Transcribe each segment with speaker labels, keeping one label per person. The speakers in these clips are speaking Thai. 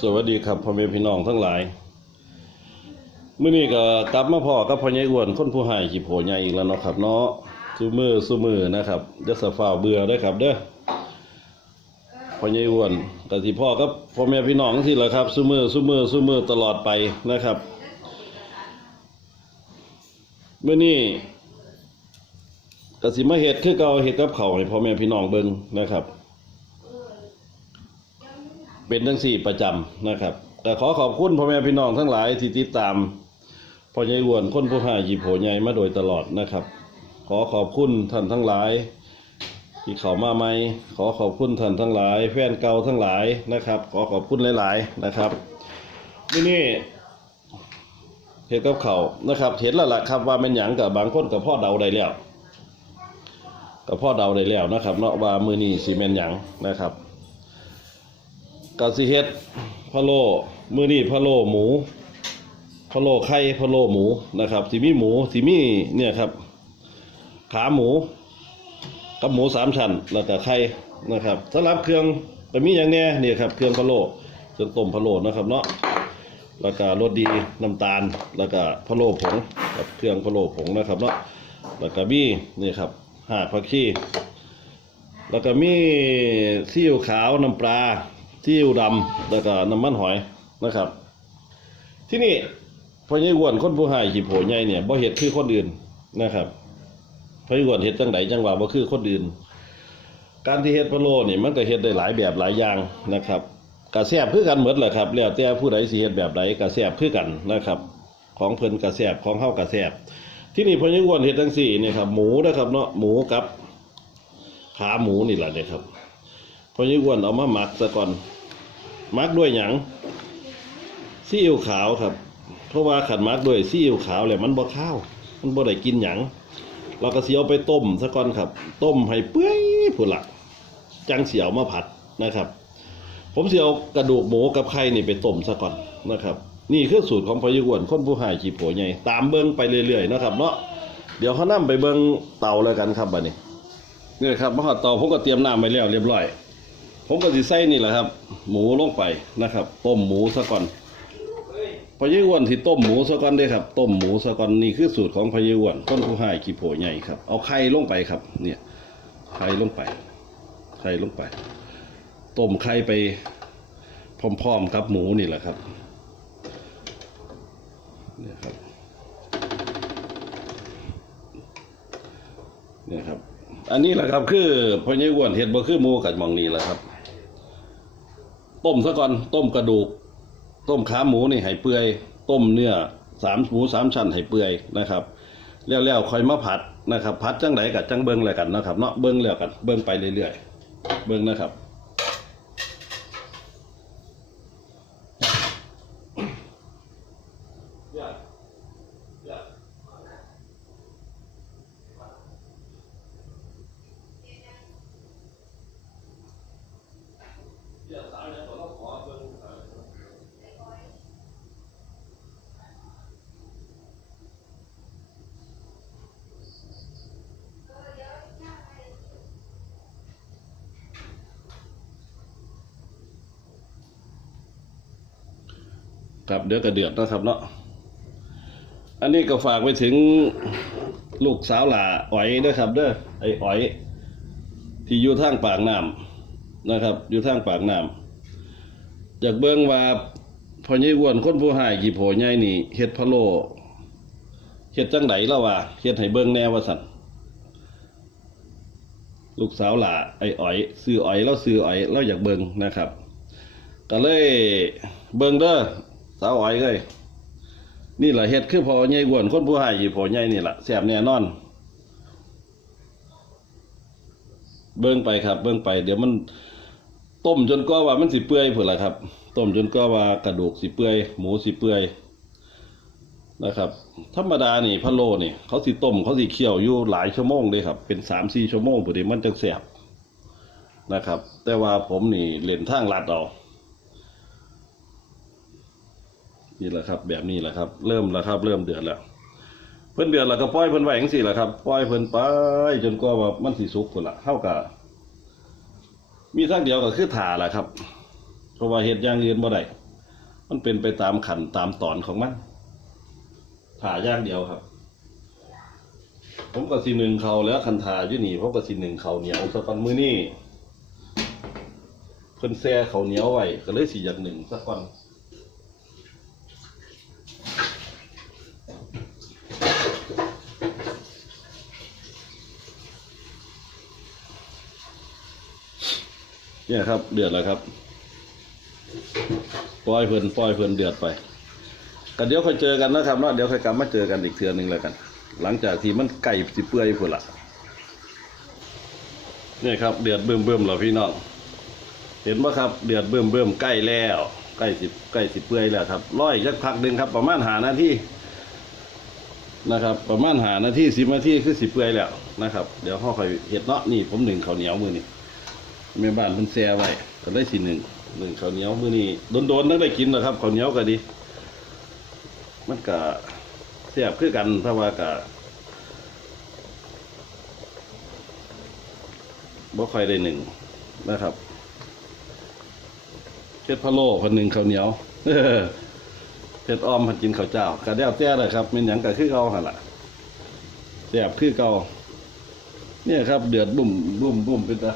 Speaker 1: สวัสดีครับพ่อแม่พี่น้องทั้งหลายมื้อนี้ก็กลับมาพ่อกับพ่อใหญ่อ้วนคนผู้ให้ขีโผใหญ่อีกแล้วเนาะครับ เนาะซุมือซุมือนะครับอย่าสะฟ้าวเบื่อเด้ครับเด้อพ่อใหญ่อ้วนก็สิพ่อกับพ่อแม่พี่น้องที่แหละครับซุมือซุมือซุมือตลอดไปนะครับมื้อนี้ก็สิมาเฮ็ดคือเก่าเฮ็ดกับเขาให้พ่อแม่พี่น้องเบิ่งนะครับ เป็นทั้งสี่ประจำนะครับแต่ขอขอบคุณพ่อแม่พี่น้องทั้งหลายที่ติดตามพ่อใหญ่อ้วนคนผู้หาหยิบโผใหญ่มาโดยตลอดนะครับ ขอขอบคุณท่านทั้งหลาย ที่เข้ามาใหม่ขอขอบคุณท่านทั้งหลาย แฟนเก่าทั้งหลายนะครับ ขอขอบคุณหลาย ๆ นะครับที่นี่เห็นกับเขานะครับ เห็นแล้วล่ะครับว่าเป็นหยังกับบางคนกับพ่อเดาได้แล้วกับพ่อเดาได้แล้วนะครับ เนาะว่ามือนี้สีเมนหยังนะครับ กาสิเฮ็ดพะโล้มื้อนี้พะโล้หมูพะโล้ไข่พะโล้หมูนะครับสิมีหมูสิมีเนี่ยครับ ขาหมู กับหมูสามชั้นแล้วก็ไข่นะครับสำหรับเครื่องก็มีอย่างแน่นี่ยครับเครื่องพะโล้เครื่องต้มพะโล้นะครับเนาะแล้วก็รสดีน้ำตาลแล้วก็พะโล้ผงกับเครื่องพะโล้ผงนะครับเนาะแล้วก็มีนี่ครับหากผักชีแล้วก็มีซีอิ๊วขาวน้ำปลา ซีอิ๊วดำแล้วก็น้ำมันหอยนะครับ ที่นี่พอใหญ่อ้วนคนผู้ให้ขี้โผใหญ่เนี่ยบ่เฮ็ดคือคนอื่นนะครับพอใหญ่อ้วนเฮ็ดจังไดจังหว่าบ่คือคนอื่น การที่เฮ็ดพะโล้นี่มันก็เฮ็ดได้หลายแบบหลายอย่างนะครับก็แซ่บคือกันเหมดแหละครับแล้วแต่ผู้ใดสิเฮ็ดแบบใดก็แซ่บคือกันนะครับ ของเพิ่นก็แซบของเฮาก็แซบที่นี่พญ่อ้วนเฮ็ดจังซี่เนี่ยครับหมูนะครับเนาะหมูกับขาหมูนี่แหละเนี่ยครับพอยี่อ้วนเอามาหมักซะก่อน มักด้วยหยังซีอิ๊วขาวครับ เพราะว่าขันหมักด้วยซีอิ๊วขาวแหล้วมันบ่ข้าว มันบ่ได้กินหยังเราก็เสียวไปต้มซะก่อนครับ ต้มให้เปื่อยพุ่นละจังเสียวมาผัดนะครับ ผมเสียวกระดูกหมูกับไข่นี่ไปต้มซะก่อนนะครับ นี่คือสูตรของพอยี่อ้วนคนผู้หายขีโผใหญ่ตามเบิ้งไปเรื่อยๆนะครับ เนาะเดี๋ยวเขานํไปเบิ้งเตาแล้วกันครับบัดนี้นี่ครับมหาเตาผมก็เตรียมน้ำไว้แล้วเรียบร้อย ผมก็สิใส่นี่แหละครับ หมูลงไปนะครับ ต้มหมูซะก่อนพยี่อ้วนที่ต้มหมูซะก่อนเด้ครับ ต้มหมูซะก่อนนี่คือสูตรของพยี่อ้วนต้นผู้ให้ขี้โผใหญ่ครับ เอาไข่ลงไปครับ เนี่ยไข่ลงไปไข่ลงไป ต้มไข่ไปพร้อมๆครับหมูนี่แหละครับเนี่ยครับเนี่ยครับ อันนี้แหละครับคือพญ่อ้วนเห็ดบ่คือหมูกัดมองนี้แหละครับ ต้มซะก่อนต้มกระดูก ต้มขาหมูนี่ให้เปื่อย ต้มเนื้อสามหมูสามชั้นให้เปื่อยนะครับแล้วๆค่อยมาผัดนะครับ ผัดจังไหนกับจังเบิ้งอะไรกันนะครับเนาะเบิ้งแล้วกันเบิ้งไปเรื่อยๆเบิ้งนะครับ ครับเดี๋ยวก็เดือดนะครับเนาะอันนี้ก็ฝากไปถึงลูกสาวหล่าอ๋อยด้วยครับเด้อไอ้อ๋อย ที่อยู่ทางปากน้ำนะครับ อยู่ทางปากน้ำจากเบิ้งว่าพอยี่อ้วนคนผู้หายกี่โผใหญ่นี่เฮ็ดพะโลเฮ็ดจังไดแล้วว่าเฮ็ดให้เบิ้งแน่ว่าสั่นลูกสาวหล่าไอ้อ๋อยซื้ออ๋อยแล้วซื้ออ๋อยแล้วอยากเบิ้งนะครับก็เลยเบิงเด้อ สาวอ้อยเอ้ยนี่แหละเฮ็ดคือพอใหญ่กวนคนผู้ให้อยู่พอใหญ่นี่แหละแซ่บแน่นอน เบิ่งไปครับ เบิ่งไป เดี๋ยวมันต้มจนก็ว่ามันสิเปื่อยพุ่นล่ะครับ ต้มจนก็ว่ากระดูกสิเปื่อยหมูสิเปื่อยนะครับ ธรรมดานี่พะโล้นี่เขาสิต้มเขาสิเคี่ยวอยู่หลายชั่วโมงเลยครับ เป็นสามสี่ชั่วโมงพุ่นนี่มันจังแซ่บนะครับ แต่ว่าผมนี่เล่นทางลัดเอา นี่แหละครับ แบบนี้แหละครับ เริ่มแล้วครับ เริ่มเดือดแล้วเพิ่นเดือดแล้วก็ปล่อยเพิ่นไว้จังซี่แหละครับปล่อยเพิ่นไปจนกว่าว่ามันสิสุกพุ่นละเท่ากับมีทางเดียวก็คือถ่าแหละครับเพราะว่าเฮ็ดย่างอื่นบ่ได้มันเป็นไปตามขันตามตอนของมันผ่าย่างเดียวครับ ผมก็สิหนึ่งเขาแล้วคันทาอยู่นี่ผมก็สิหนึ่งเขาเหนียวสักวันมือนี่เพิ่นแซ่เขาเหนียวไว้ก็เลยสิอย่ากหนึ่งสักวัน เนี่ยครับ เดือดแล้วครับ ปล่อยเพิ่นปล่อยเพิ่นเดือดไปกันเดี๋ยวค่อยเจอกันนะครับเนาะเดี๋ยวค่อยกลับมาเจอกันอีกเทือหนึงแล้วกัน หลังจากที่มันไก่สิเปื่อยพุ่นละนี่ครับ เดือดเบิ่มเบิ่มแล้วพี่น้องเห็นไหมครับ เดือดเบิ่มเบิ่มใกล้แล้วใกล้สิใกล้สิเปื่อยแล้วครับร้อยจักพักหนึ่งครับ ประมาณหานาทีนะครับ ประมาณหานาทีสิบนาทีคือสิเปื่อยแล้วนะครับ เดี๋ยวห่อค่อยเห็ดเนาะนี่ผมหนึ่งข้าวเหนียวมือนี่ แม่บ้านเพิ่นแซ่ไว้ก็ได้สิหนึ่งหนึ่งข้าวเหนียวมือนี่โดนๆต้องได้กินนะครับข้าวเหนียวก็ดี มันก็แซ่บคือกันถ้าว่าก็บ่ค่อยได้หนึ่งนะครับเพชรพะโล้คนหนึ่งข้าวเหนียวเพชรอ้อมพันกินข้าวเจ้ากระเดียวแจ้เลยครับเป็นหยังก็คือเก่าหันละแซ่บคือเก่าเนี่ยครับ เดือดบุ่มบุ่มบุ่มเป็นตา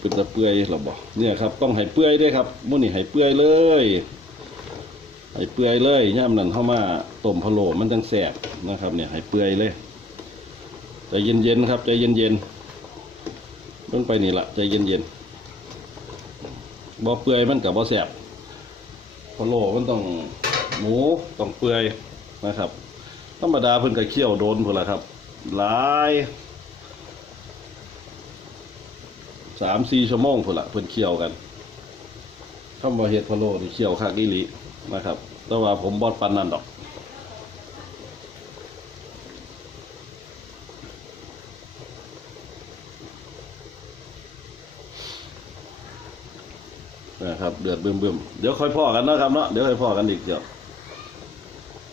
Speaker 1: เป็นตาเปื่อยหรอบ่เนี่ยครับต้องให้เปื่อยด้วยครับมื้อนี้ให้เปื่อยเลยให้เปื่อยเลยย่ามนั้นเข้ามาต้มพะโล้มันจังแซ่บนะครับ เนี่ยให้เปื่อยเลยใจเย็นๆครับใจเย็นๆเบิ่งไปนี่ละใจเย็นๆบ่เปื่อยมันกับบ่แสบพะโล้มันต้องหมูต้องเปื่อยนะครับ ธรรมดาเพิ่นก็เคี่ยวโดนพุ่นละครับหลาย สามสี่ชั่วโมงพุ่นละเพิ่นเคี่ยวกันคำว่าเฮ็ดพะโล้นี่เคี่ยวคักอีหลีนะครับ แต่ว่าผมบ่ปานนั้นดอกนะครับเดือดบึมบึมเดี๋ยวค่อยพ่อกันนะครับเนาะเดี๋ยวค่อยพ่อกันอีกเดี๋ยว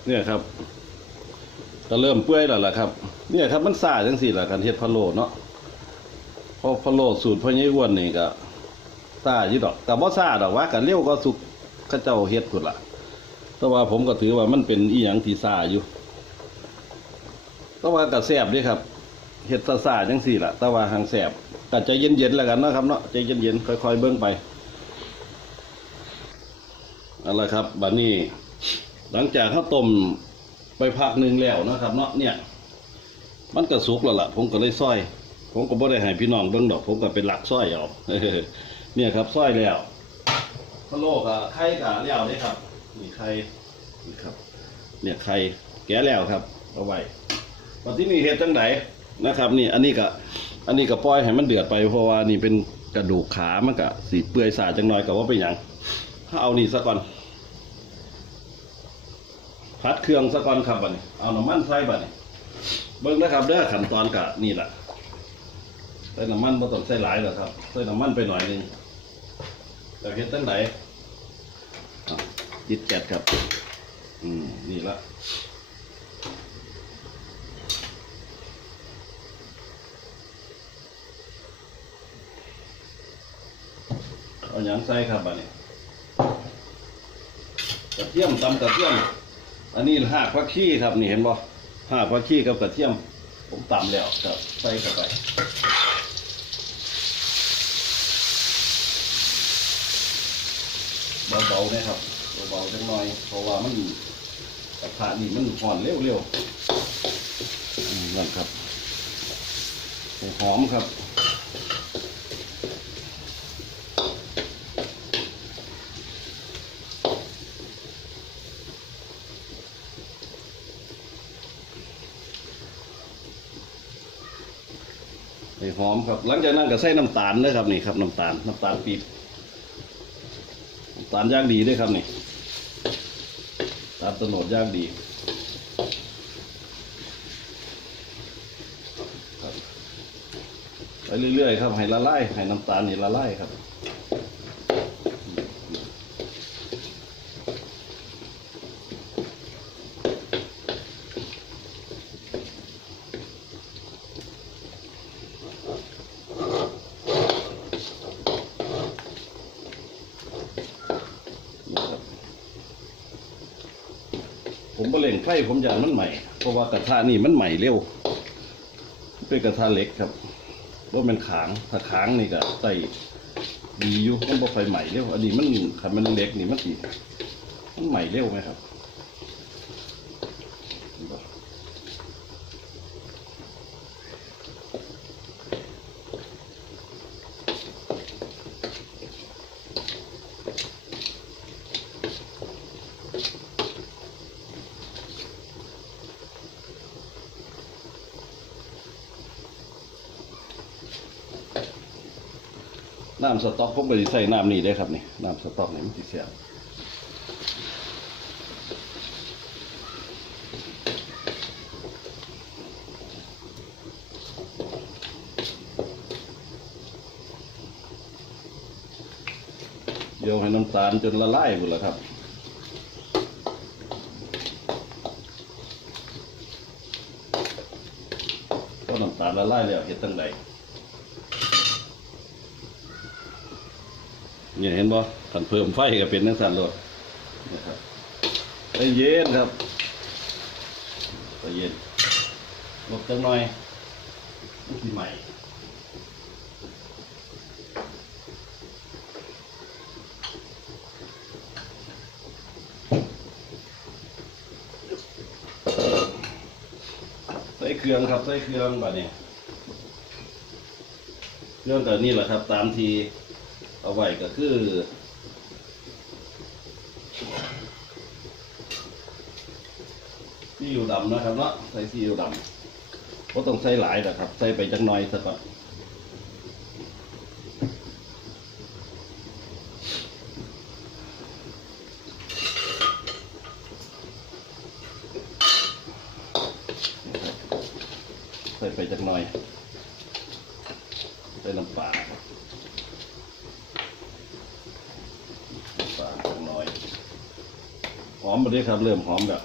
Speaker 1: เนี่ยครับก็เริ่มเปื่อยแล้วล่ะครับ เนี่ยครับมันซาจังสี่แหละกันเฮ็ดพะโล้เนาะ พราะพะโลสูตรพ่อใหญ่อ้วนนี่ก็ซาอยู่ดอกแต่บ่ซาดอกว่ากันเร็วก็สุกข้าเจ้าเฮ็ดพุ่นล่ะแต่ว่าผมก็ถือว่ามันเป็นอีหยังที่ซาอยู่แต่ว่าก็แซ่บด้วยครับเฮ็ดซ่าจังสี่ล่ะแต่ว่าหางแซ่บก็ใจเย็นๆแล้วกันนะครับเนาะใจเย็นๆค่อยๆเบิ่งไปเอาละครับบัดนี้ หลังจากข้าวต้มไปพักหนึ่งแล้วนะครับ เนาะเนี่ย มันก็สุกแล้วล่ะ ผมก็เลยซอย ผมก็บ่ได้ให้พี่น้องเบิ่งดอก ผมก็เป็นหลักซอยเอาเนี่ยครับซอยแล้วพะโลกอะไข่กะแล้วเด้ครับนี่ไข่นี่ครับ เนี่ยไข่แกะแล้วครับ เอาไว้วันที่นี่เฮ็ดจังไดนนะครับ นี่อันนี้ก็อันนี้ก็ปล่อยให้มันเดือดไปเพราะว่านี่เป็นกระดูกขามันก็สีเปื่อยสาจังน้อยก็ว่าเป็นหยังถ้าเอานี่ซะก่อนพัดเครื่องซะก่อนครับบัดนี้เอาน้ำมันใส่บัดนี้เบิ่งนะครับเด้อขั้นตอนกะนี่แหละ ส่น้ำมันบ่ต้องใส่หลายหรอกครับใส่น้ำมันไปหน่อยหนึงจะเฮ็ดตั้งไหนอะยิดแกดครับ อืม นี่ละเอาหยังใส่ครับบัดนี้กระเทียมตำกระเทียม อันนี้หากผักชีครับ นี่เห็นบ่หากผักชีกับกระเทียม ผมตำแล้วครับ ใส่เข้าไป เบาๆนะครับเบาๆจังหน่อย เพราะว่ามันกระทะนี่มันห่อนเร็วๆนั่นครับหอมครับหอมครับ หลังจากนั้นก็ใส่น้ำตาลนะครับนี่ครับน้ำตาลน้ำตาลปี๊บ ตานย่างดีด้วยครับนี่ตาลตนดย่างดีไปเรื่อยๆครับให้ละลายให้น้ำตาลนี่ละลายครับ ผมบ่เล่งไฟผมอยากมันใหม่ เพราะว่ากระทะนี่มันใหม่เร็ว เป็นกระทะเล็กครับว่ามันขาง ถ้าขางนี่ก็ใส่ดีอยู่มันบ่ไฟใหม่เร็วอันนี้มันขันมันเล็กนี่มันสิมันใหม่เร็วไหมครับ น้ำสต๊อกผมไปใส่น้ำนี่ได้ครับนี่น้ำสต๊อกนี่มันสิเสียบเดี๋ยวให้น้ำตาลจนละลายหมดแล้วครับก็น้ำตาลละลายแล้วเห็ดตั้งใด เนี่ยเห็นบ่ขันเพิ่มไฟก็เป็นนังสันโลดนะครับใจเย็นครับใจเย็นลบจังหน่อยมันใหม่ใส่เครื่องครับใส่เครื่องบัดนี้เครื่องแต่นี่แหละครับ ตามที เอาไว้ก็คือซีอิ๊วดำนะครับเนาะใส่ซีอิ๊วดำก็ต้องใส่หลายนะครับ ใส่ไปจักหน่อยสักก่อนใส่ไปจักหน่อยใส่น้ำปลาครับ ปลาจักหน่อย หอมมา ด้วยครับ เริ่มหอมแบบ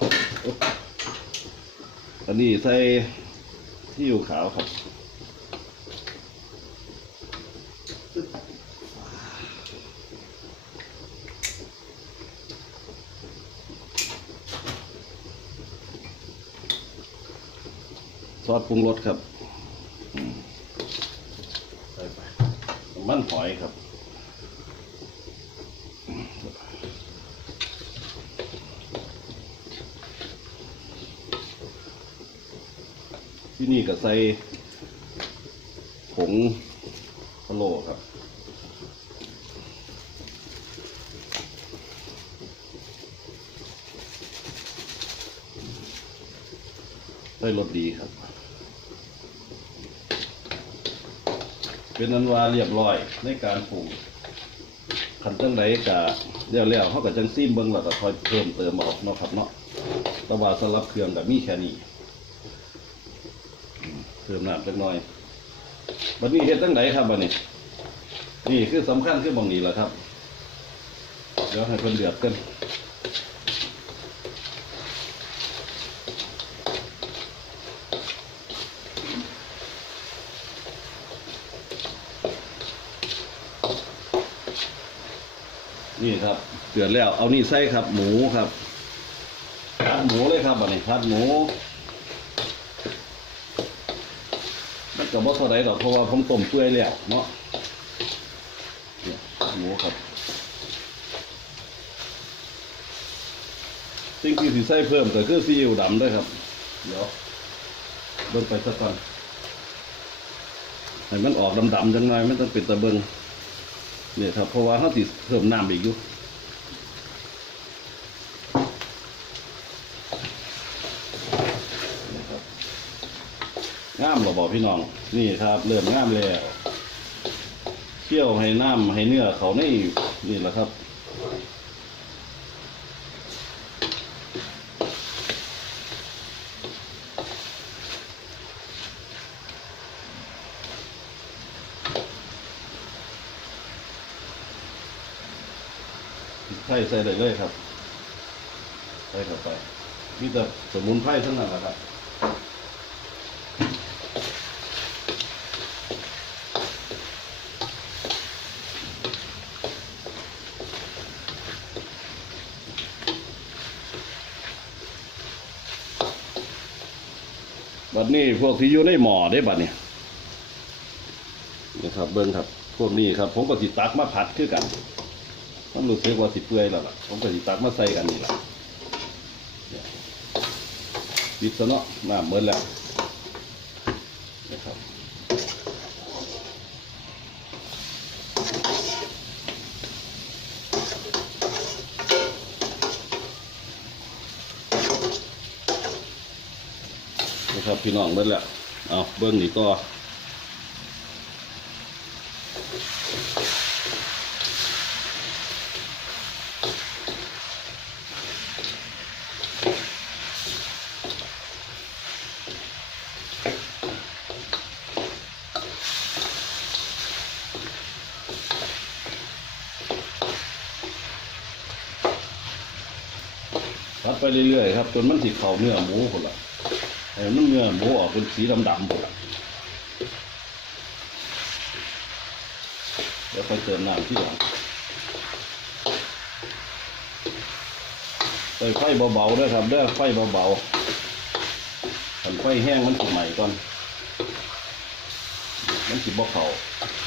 Speaker 1: อันนี้ใส่ที่อยู่ขาวครับซอสปรุงรสครับใส่ไปมันหอยครับ ที่นี่ก็ใส่ผงพะโล้ครับใส่รสดีครับ เป็นนันวาเรียบร้อยในการปรุงขันจังไรกะเรียวแล้วเขากับจังซีมเบิ้งแล้วก็คอยเพิ่มเติมออกเนาะครับเนาะแตะวาสลับเครื่องกับมีแค่นี้ เพิ่มน้ำจักหน่อยบัดนี้เฮ็ดตั้งไหนครับบัดนี้ นี่คือสำคัญคือหมองนี้แหละครับ เดี๋ยวให้เพิ่นเดือดกันนี่ครับเดือดแล้ว เอานี่ใส่ครับ หมูครับพัดหมูเลยครับบัดนี้พัดหมู มันก็บ่เท่าไรหรอกเพราะว่าผมต้มเปื่อยแล้วเนาะเนี่ยหมูครับสิ่งที่สิใส่เพิ่มก็คือซีอิ๊วดำด้วยครับ เดี๋ยวเบิ่งไปสักก่อนให้มันออกดำๆจังหน่อยมันต้องเป็นตะเบิงเนี่ยครับเพราะว่าเขาติเพิ่มน้ำอีกอยู่นี่ครับ งามหรอ บอกพี่น้อง นี่ครับเริ่มงามแล้วเคี่ยวให้น้ำให้เนื้อเขานี่นี่แหละครับใส่ใส่เลยเลยครับใส่เข้าไปนี่แต่สมุนไพรทั้งนั้นแหละครับ นี่พวกที่อยู่ในหม้อได้บัดนี้นะครับเบิ้งครับ พวกนี้ครับ ผมก็สิตักมาผัดคือกันผมรู้สึกว่าสิเปื่อยแล้วล่ะ ผมก็สิตักมาใส่กันนี่ล่ะปิดซะเนาะน้ำเบิดแล้วนะครับ นะครับพี่น้องเบิดแล้วเอาเบิ้งนี่ก็พัดไปเรื่อยๆครับจนมันติดเข่าเนื้อหมูคนละ ไอ้มันเนื้อหมูออกเป็นสีดำๆคนละเดี๋ยวค่อยเติมน้ำที่หลังใส่ไฟเบาๆด้วยครับเด้อไฟเบาๆถ้าไฟแห้งมันสิใหม่ก่อน มันสิบ่เขา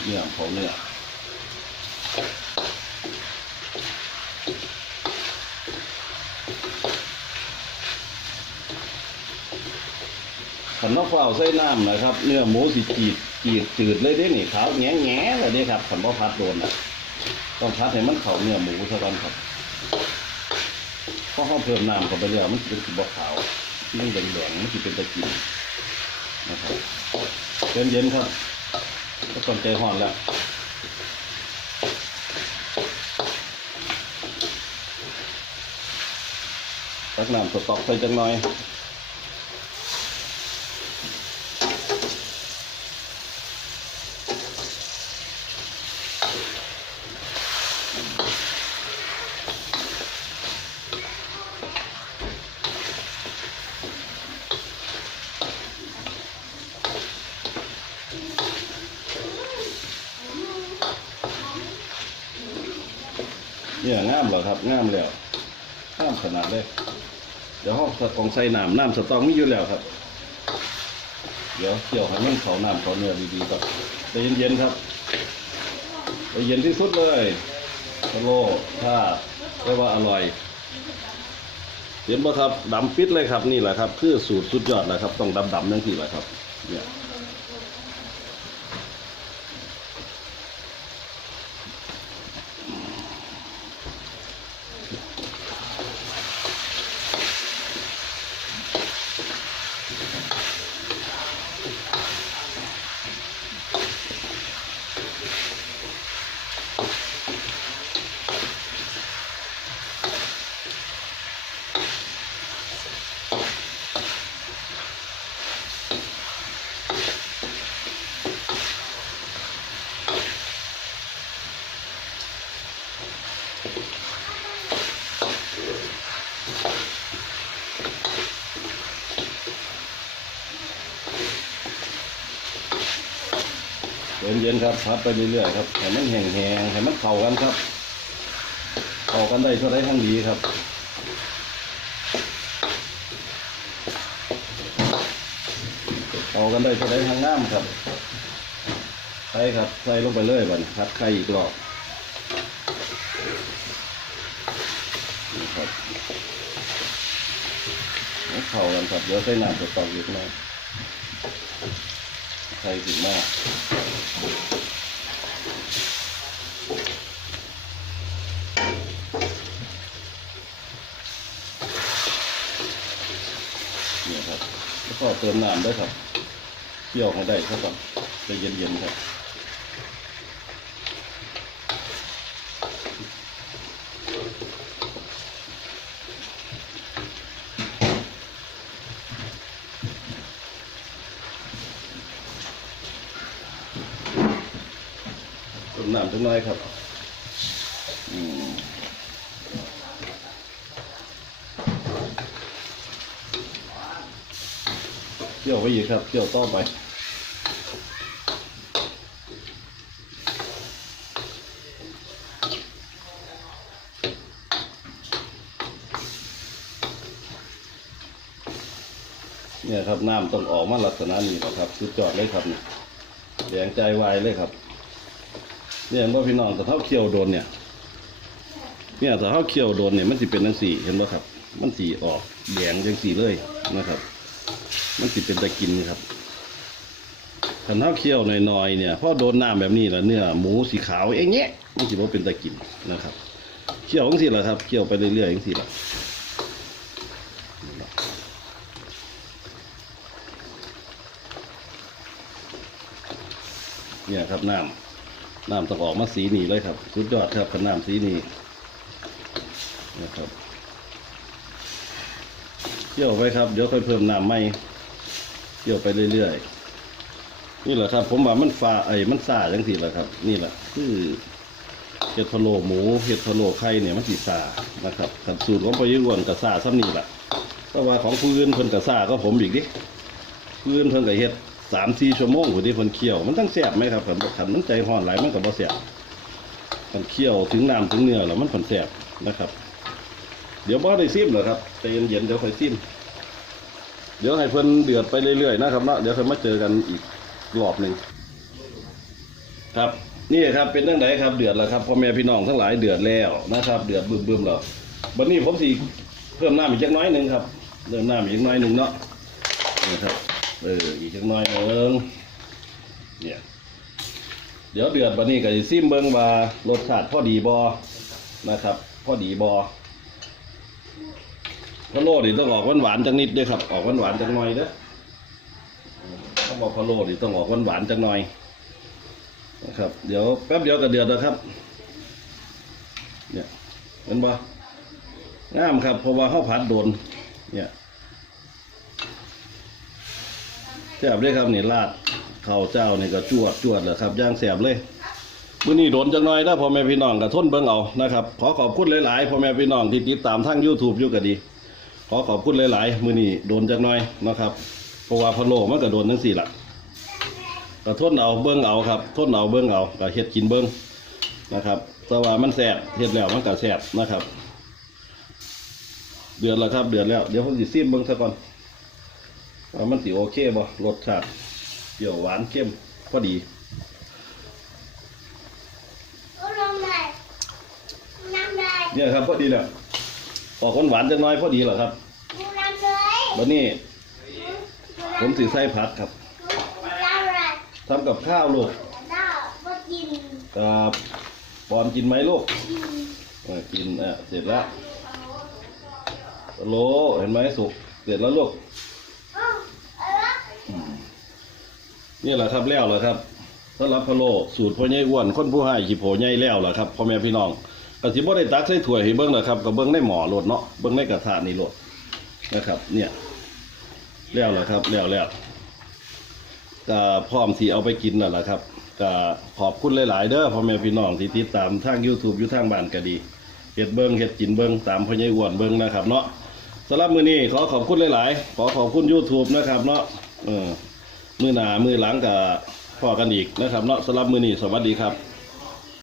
Speaker 1: เนื้อเขาเนื้อ ขันนกเฝ้าใส่น้ำนะครับ เนื้อหมูสิจีดจีดจืดเลยเด้นี่ขาวแง่แง่เลยเด้ครับขันบ่พัดโดนนะต้องพัดให้มันเข้าเนื้อหมูซะก่อนครับเพราะเขาเพิ่มน้ำเข้าไปแล้วมันสิเป็นสีบขาวมันแดงๆมันสิเป็นตะกินนะครับเย็นเย็นๆครับก็ต้องใจห่อนแล้วตักน้ำสต๊อกใส่จังหน่อย เนี่ยงามเหรอ ครับงามแล้วงามขนาดเลย เดี๋ยวห้องสตองใส่น้ำน้ำสตองมีอยู่แล้วครับ เดี๋ยวเกี่ยวให้มันเขาน้ำเขาเนื้อดีๆครับใจเย็นๆครับใจเย็นที่สุดเลยสโลถ้าเรียกว่าอร่อยเห็นป่ะครับดำปิดเลยครับนี่แหละครับ คือสูตรสุดยอดแหละครับ ต้องดำๆนั่นคือแหละครับ เนี่ย เย็นๆครับพัดไปเรื่อยๆครับให้มันแห้งๆให้มันเข้ากันครับเข้ากันได้เท่าไรทั้งดีครับเข้ากันได้เท่าไรทั้งน้ำครับใส่ครับใส่ลงไปเลยบันพัดไข่อีกรอบครับเข้ากันครับเดี๋ยวใส่น้ำจะตอกอีกหน่อยใส่ถึงมาก เนี่ยครับแล้ว ก็เติมน้ำด้วยครับเคี่ยวให้ได้ครับก่อนใจเย็นๆครับเติมน้ำจังน้อยครับอืม เที่ยครับเที่ยวต่อไปเนี่ยครับน้ำต้องออกมาลักษณะนี้นะครับสุดยอดเลยครับเนี่ยแดงใจวายเลยครับ เนี่ยว่าพี่น้องแต่เท่าเคี่ยวโดนเนี่ย เนี่ยแต่เท่าเคี่ยวโดนเนี่ยมันสิเป็นจังสีเห็นไหมครับ มันสีออกแดงจังสีเลยนะครับ มันสิดเป็นตะกินครับถ้าเท่าเคี่ยวหน่อยๆเนี่ยพอโดนน้ำแบบนี้แล้วเนื้อหมูสีขาวเองเงี้ยมันสิว่าเป็นตะกินนะครับเคี่ยวจังสีแหละครับเคี่ยวไปเรื่อยๆจังสีแหละเนี่ยครับน้ำน้ำต้ออกมาสีนี้เลยครับสุดยอดครับกับน้ำสีนี้นะครับเคี่ยวไปครับ เดี๋ยวค่อยเพิ่มน้ำใหม่ คี่ยวไปเรื่อยๆ นี่แหละครับ ผมว่ามันฟ้าไอ้มันซ่าจังสิแหละครับ นี่แหละคือเห็ดพะโล้หมูเห็ดพะโล้ไข่เนี่ยมันสีซ่านะครับขันสูตรของปยุวนกับซาซ้ำนี่แหละเพราะว่าของผู้อื่นเพิ่นกับซาก็ผมอีกดิพื้นเพิ่นก็เฮ็ดสามสี่ชั่วโมงผู้ที่เพิ่นเคี่ยวมันต้องแซ่บไหมครับคันคันมันใจร้อนไหลมันก็บ่แซ่บคันเคี่ยวถึงน้ำถึงเนื้อแล้วมันผนแซ่บนะครับ เดี๋ยวบ่ได้ซิมเหรอครับใจเย็นๆเดี๋ยวค่อยซิม เดี๋ยวให้เพิ่นเดือดไปเรื่อยๆนะครับเนาะเดี๋ยวค่อยมาเจอกันอีกรอบหนึ่งครับนี่ครับเป็นตั้งไหนครับเดือดแล้วครับพ่อแม่พี่น้องทั้งหลายเดือดแล้วนะครับ เดือดบึ้มๆแล้ววันนี้ผมสิเพิ่มน้ำอีกจักน้อยหนึ่งครับเพิ่มน้ำอีกจักน้อยหนึ่งเนาะนะครับเอออีกจักน่อยหนึ่งเนี่ยเดี๋ยวเดือดบันนี้ก็จะซิมเบิ้งว่ารสชาติพอดีบอนะครับ พอดีบอ พะโล้นี่ต้องออกหวานๆจังนิดด้วยครับ ออกหวานๆจังหน่อยเด้อเขาบอกพะโล้นี่ต้องออกหวานๆจังหน่อยนะครับ เดี๋ยวแป๊บเดียวก็เดือดแล้วครับ เนี่ยเห็นบ่งามครับ เพราะว่าข้าวผัดโดน เนี่ยแซ่บเลยครับนี่ลาดข้าวเจ้านี่ก็จวดจวดเลยครับย่างแซ่บเลยมื้อนี้โดนจังหน่อยนะพ่อแม่พี่น้องก็ทนเบิ่งเอานะครับ ขอขอบคุณหลาย ๆ พ่อแม่พี่น้องที่ติดตามทาง YouTube อยู่ก็ดี ขอขอบคุณหลายๆ มื้อนี้โดนจังหน่อยนะครับ เพราะว่าพะโล้มันก็โดนทั้งสี่ละก็ทนเอาเบิ่งเอาครับทนเอาเบิ่งเอาก็เฮ็ดกินเบิ่งนะครับแต่ว่ามันแซ่บเฮ็ดแล้วมันก็แซ่บนะครับ เดือดแล้วครับ เดือดแล้วเดี๋ยวผมสิซิมเบิ่งซะก่อนว่ามันสิโอเคบ่รสชาติเปรี้ยวหวานเข้มพอดี
Speaker 2: น้ำลายน้ำลาย
Speaker 1: เนี่ยครับพอดีแล้ว ออกหวานๆจังน้อยพอดีเหรอครับ
Speaker 2: น้ำเลย
Speaker 1: วันนี้ผมสิใส่ผัดครับ
Speaker 2: น้ำลาย
Speaker 1: ทำกับข้าวลูก
Speaker 2: น้ำก็กิน
Speaker 1: กับปอนกินไหมลูก
Speaker 2: กิน
Speaker 1: เออกินอะเสร็จแล้วโลเห็นไหมสุกเสร็จแล้วลูก
Speaker 2: อ้าวอะไร
Speaker 1: นี่แหละครับแล้วเหรอครับสำหรับพะโล้สูตรพ่อใหญ่อ้วนคนผู้ให้ขี้โผใหญ่แล้วเหรอครับพ่อแม่พี่น้อง ก็สิบ่ได้ตักใส่ถ้วยให้เบิ่งนะครับก็เบิ่งในหม้อโลดเนาะเบิ่งในกระทะนี่โลดนะครับ เนี่ยแล้วเหรอครับแล้วแล้วก็พร้อมที่เอาไปกินนั่นแหละครับก็ขอบคุณหลาย ๆ เด้อพ่อแม่พี่น้องที่ติดตามทาง YouTube อยู่ทางบ้านก็ดีเฮ็ดเบิ่งเฮ็ดกินเบิ่งตามพ่อใหญ่อ้วนเบิ่งนะครับเนาะสำหรับมือนี้ขอขอบคุณหลาย ๆ ขอขอบคุณ YouTube นะครับเนาะเออมือหนามือหลังก็พอกันอีกนะครับเนาะสำหรับมือนี้สวัสดีครับ